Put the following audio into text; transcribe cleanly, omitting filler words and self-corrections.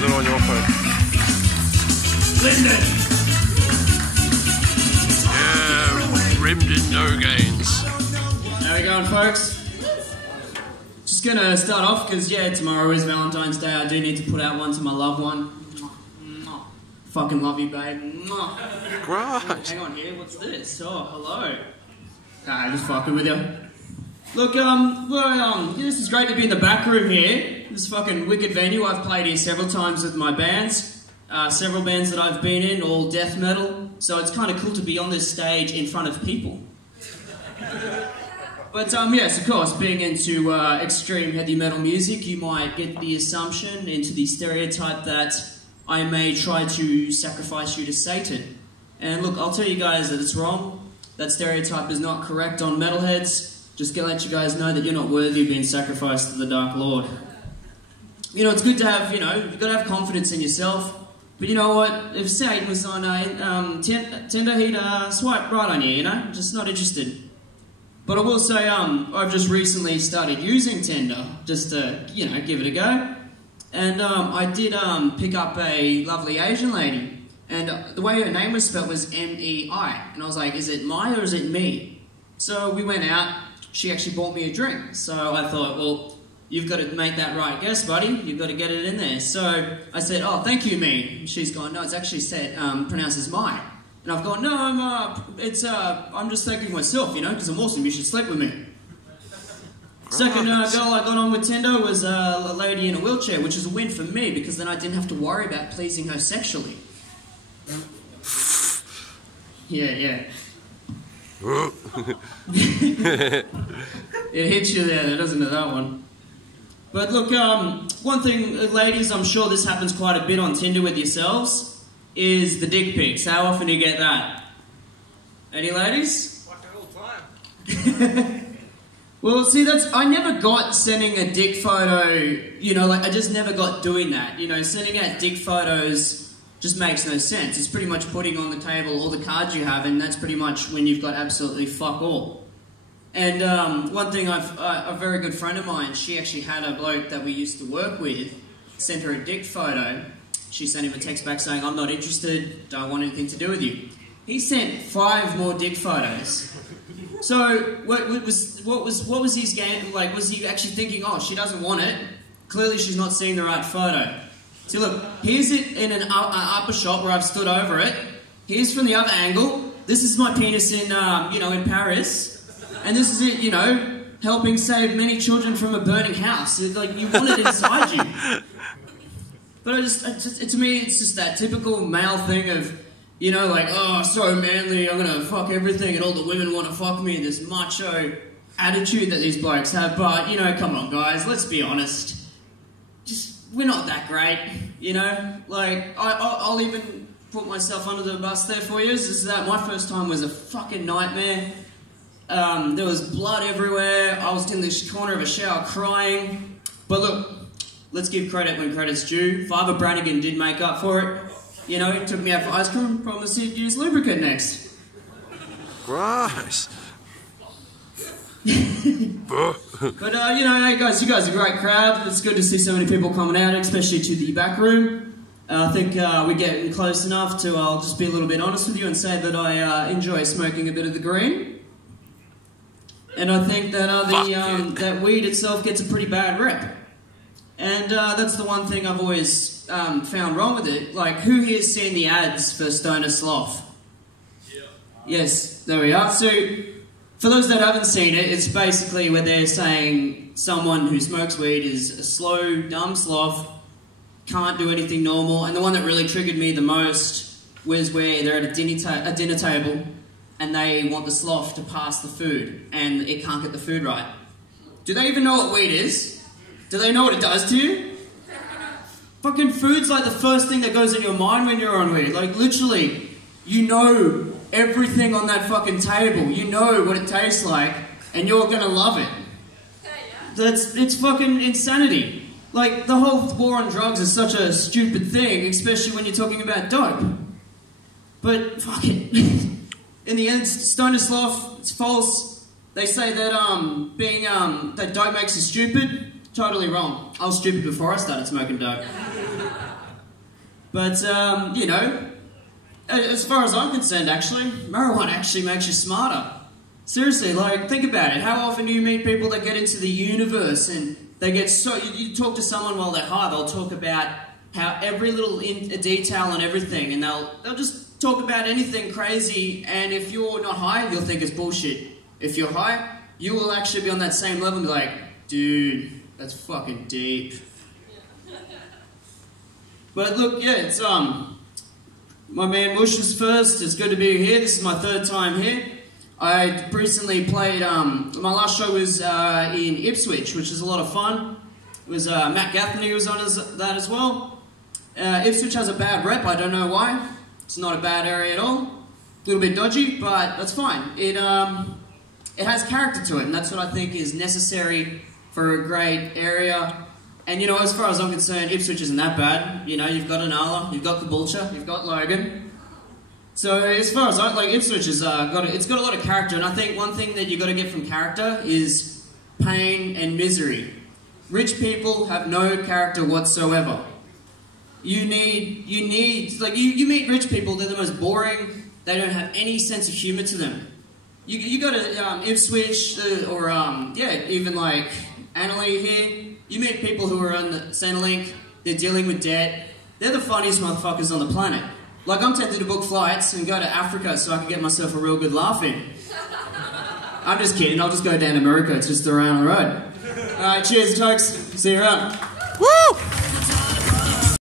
I'll do it on your phone. Lindon! Yeah, rimmed in no gains. How we going, folks? Just gonna start off because, yeah, tomorrow is Valentine's Day. I do need to put out one to my loved one. Fucking love you, babe. Right. Hang on here, what's this? Oh, hello. Just fucking with you. Look, this is great to be in the back room here. This fucking wicked venue. I've played here several times with my bands. Several bands that I've been in, all death metal. So it's kind of cool to be on this stage in front of people. But yes, of course, being into extreme heavy metal music, you might get the assumption into the stereotype that I may try to sacrifice you to Satan. And look, I'll tell you guys that it's wrong. That stereotype is not correct on metalheads. Just gonna let you guys know that you're not worthy of being sacrificed to the Dark Lord. You know, it's good to have, you've got to have confidence in yourself. But you know what? If Satan was on Tinder, he'd swipe right on you, Just not interested. But I will say, I've just recently started using Tinder, just to, give it a go. And I did pick up a lovely Asian lady. And the way her name was spelled was M-E-I. And I was like, is it my or is it me? So we went out. She actually bought me a drink. So I thought, well, you've got to make that right guess, buddy. You've got to get it in there. So I said, oh, thank you, me. She's gone, no, it's actually said, pronounced as my. And I've gone, no, I'm just thanking myself, because I'm awesome. You should sleep with me. Second girl I got on with Tinder was a lady in a wheelchair, which is a win for me because then I didn't have to worry about pleasing her sexually. Yeah. It hits you there, doesn't it, that one? But look, one thing, ladies, I'm sure this happens quite a bit on Tinder with yourselves, is the dick pics. How often do you get that? Any ladies? Like all the time. Well, see, I never got sending a dick photo, I just never got doing that. Sending out dick photos just makes no sense. It's pretty much putting on the table all the cards you have, and that's pretty much when you've got absolutely fuck all. And one thing, a very good friend of mine, she actually had a bloke that we used to work with, sent her a dick photo. She sent him a text back saying, I'm not interested, don't want anything to do with you. He sent 5 more dick photos. So, what was his game? Like, was he actually thinking, oh, she doesn't want it? Clearly she's not seeing the right photo. See, look, here's it in an upper shot where I've stood over it. Here's from the other angle. This is my penis in, in Paris. And this is it, helping save many children from a burning house. Like, you want it inside you. But to me, it's just that typical male thing of, oh, so manly, I'm gonna fuck everything and all the women want to fuck me, this macho attitude that these blokes have. But, come on, guys, let's be honest. We're not that great, Like, I'll even put myself under the bus there for you. Is that my first time was a fucking nightmare. There was blood everywhere. I was in this corner of a shower crying. But look, let's give credit when credit's due. Father Brannigan did make up for it. He took me out for ice cream, promised he'd use lubricant next. Gross. But, hey guys, you guys are a great crowd. It's good to see so many people coming out, especially to the back room. I think we're getting close enough to, I'll just be a little bit honest with you and say that I enjoy smoking a bit of the green. And I think that that weed itself gets a pretty bad rep. And that's the one thing I've always found wrong with it. Like, who here's seen the ads for Stoner Sloth? Yeah. Yes, there we are. So, for those that haven't seen it, it's basically where they're saying someone who smokes weed is a slow, dumb sloth, can't do anything normal. And the one that really triggered me the most was where they're at a dinner table and they want the sloth to pass the food and it can't get the food right. Do they even know what weed is? Do they know what it does to you? Fucking food's like the first thing that goes in your mind when you're on weed. Like, literally, everything on that fucking table. You know what it tastes like, and you're gonna love it. It's fucking insanity. Like, the whole war on drugs is such a stupid thing, especially when you're talking about dope. But, fuck it. In the end, Stoner Sloth, it's false. They say that, that dope makes you stupid. Totally wrong. I was stupid before I started smoking dope. But, you know, as far as I'm concerned, actually, marijuana actually makes you smarter. Seriously, like, think about it. How often do you meet people that get into the universe and they get so... You talk to someone while they're high, they'll talk about how every little detail and everything, and they'll just talk about anything crazy, and if you're not high, you'll think it's bullshit. If you're high, you will actually be on that same level and be like, dude, that's fucking deep. But look, yeah, it's, my man Mush is first. It's good to be here. This is my third time here. I recently played, my last show was in Ipswich, which is a lot of fun. It was Matt Gaffney was on that as well. Ipswich has a bad rep, I don't know why. It's not a bad area at all. A little bit dodgy, but that's fine. It has character to it, and that's what I think is necessary for a great area. And, you know, as far as I'm concerned, Ipswich isn't that bad. You know, you've got Inala, you've got Caboolture, you've got Logan. So as far as Ipswich has it's got a lot of character, and I think one thing that you've got to get from character is pain and misery. Rich people have no character whatsoever. You meet rich people, they're the most boring, they don't have any sense of humour to them. You go to Ipswich, or even like Annalee here, you meet people who are on the Centrelink, they're dealing with debt, they're the funniest motherfuckers on the planet. Like, I'm tempted to book flights and go to Africa so I can get myself a real good laugh in. I'm just kidding, I'll just go down to America, it's just around the road. Alright, cheers folks, see you around.